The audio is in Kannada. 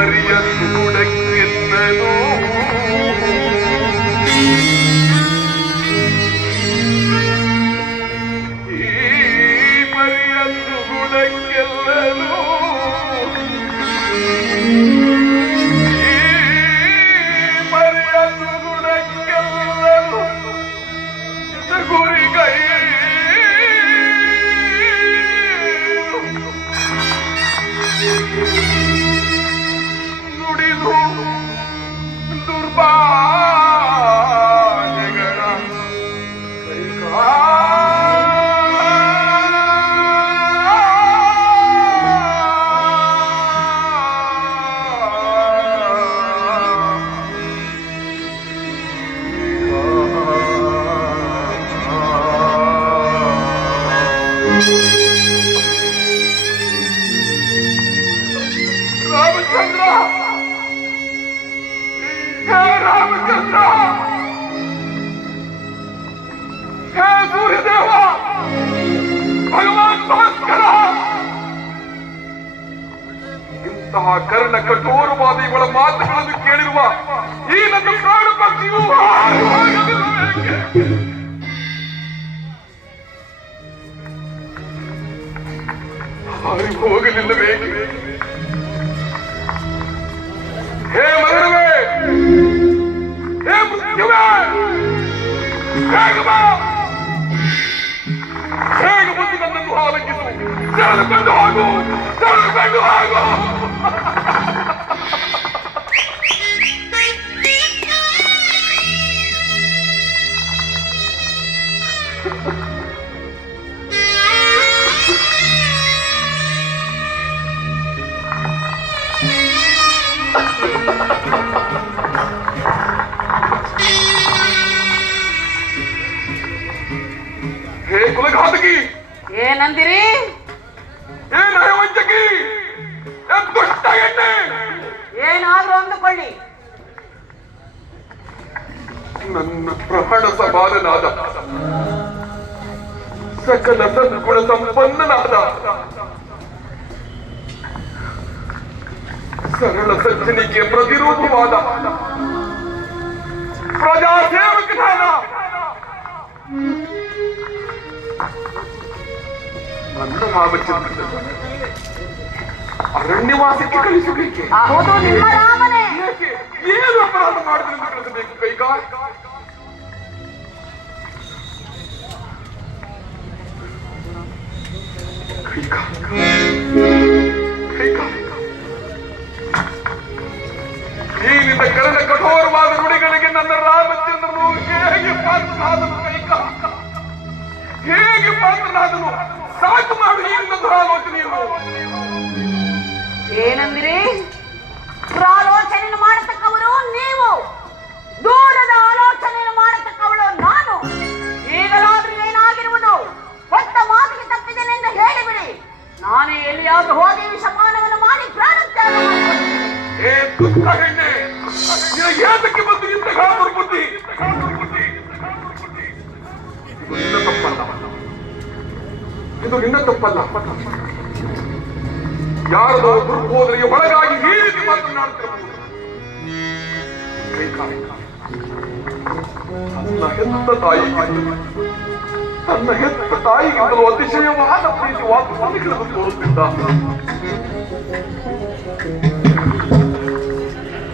ಮರಿಯನ್ನು ಗುಡಕ್ಕೆನ್ನನು ಕರ್ಣ ಕಠೋರವಾದ ಇವಳ ಮಾತುಗಳನ್ನು ಕೇಳಿರುವ ಈ ನನ್ನ ಪ್ರಾಣ ಪಕ್ಷಿಯು ಹಾರಿ ಹೋಗಲಿಲ್ಲವೇ? ಹೇ ಮರಣವೇ, ಹೇ ಮೃತ್ಯುವೇ, ಹೇಗೆ ಬಂದು ನನ್ನನ್ನು ಆಲಂಕಿಸು, ತೆರೆದುಕೊಂಡು ಹೋಗು, ತೆರೆದುಕೊಂಡು ಹೋಗು. ಹೇ ಕುಲಘಾತಕಿ, ಏನಂದಿರಿ? ಏ ನಯವಂಚಕಿ, ದುಷ್ಟ ಎಣ್ಣೆ, ಏನಾದ್ರೂ ಅಂದುಕೊಳ್ಳಿ. ನನ್ನ ಪ್ರಾಣ ಸಮಾನನಾದ ಸಕಲ ಸದ್ಗುಣ ಸಂಪನ್ನನಾದ ಸರಳ ಸಜ್ಜನಿಗೆ ಪ್ರತಿರೂಪವಾದ ಪ್ರಜಾಸೇವಕನಾದ ನನ್ನ ರಾಮಚಂದ್ರ ಅರಣ್ಯವಾಸಕ್ಕೆ ಕಳಿಸಬೇಕೆ? ಹೌದು, ನಿಮ್ಮ ರಾಮನೇ. ಏನು ಅಪರಾಧ ಮಾಡಿದ್ರಿಂದ ಕಳಿಸಬೇಕು? ಕೈಕಾ ನೀನಿಂದ ಕರೆದ ಕಠೋರವಾದ ನುಡಿಗಳಿಗೆ ನನ್ನ ರಾಮಚಂದ್ರನು ಹೇಗೆ ಪಾತ್ರನಾದನು? ಕೈಕಾ ಹೇಗೆ ಪಾತ್ರನಾದನು? ಸಾಕು ಮಾಡು ಈ ನನ್ನ ಆಲೋಚನೆಯನ್ನು. ಏನಂದಿರಿ? ಆಲೋಚನೆಯನ್ನು ಮಾಡತಕ್ಕವರು ನೀವು, ದೂರದ ಆಲೋಚನೆಯನ್ನು ಮಾಡತಕ್ಕವಳು ನಾನು. ಈಗಲಾದ್ರೂ ಏನಾಗಿರುವುದು? ಹೊತ್ತ ಮಾತಿಗೆ ತಪ್ಪಿದ್ದೇನೆಂದು ಹೇಳಿಬಿಡಿ. ನಾನೇ ಎಲ್ಲಿಯಾದ್ರೂ ಹೋಗಿ ವಿಷಪಾನವನ್ನು ಮಾಡಿ ಪ್ರಾಣ ತ್ಯಾಗ ಮಾಡಿಕೊಳ್ಳುತ್ತೇನೆ. ಏತಕ್ಕೆ ಬಂದು ಇಂತಹ ದುರ್ಬುದ್ಧಿ? ಇದು ನಿನ್ನ ತಪ್ಪಲ್ಲ. ಯಾರದೋ ದುರ್ಬೋಧನೆಗೆ ಒಳಗಾಗಿ ಈ ರೀತಿ ಮಾತನಾಡುತ್ತಿರಬಹುದು. ನನ್ನ ಹೆತ್ತ ತಾಯಿಗಿಂತಲೂ ಅತಿಶಯವಾದ ಪ್ರೀತಿ ವಾತ್ಸಲ್ಯಗಳನ್ನು ತೋರುತ್ತಿದ್ದ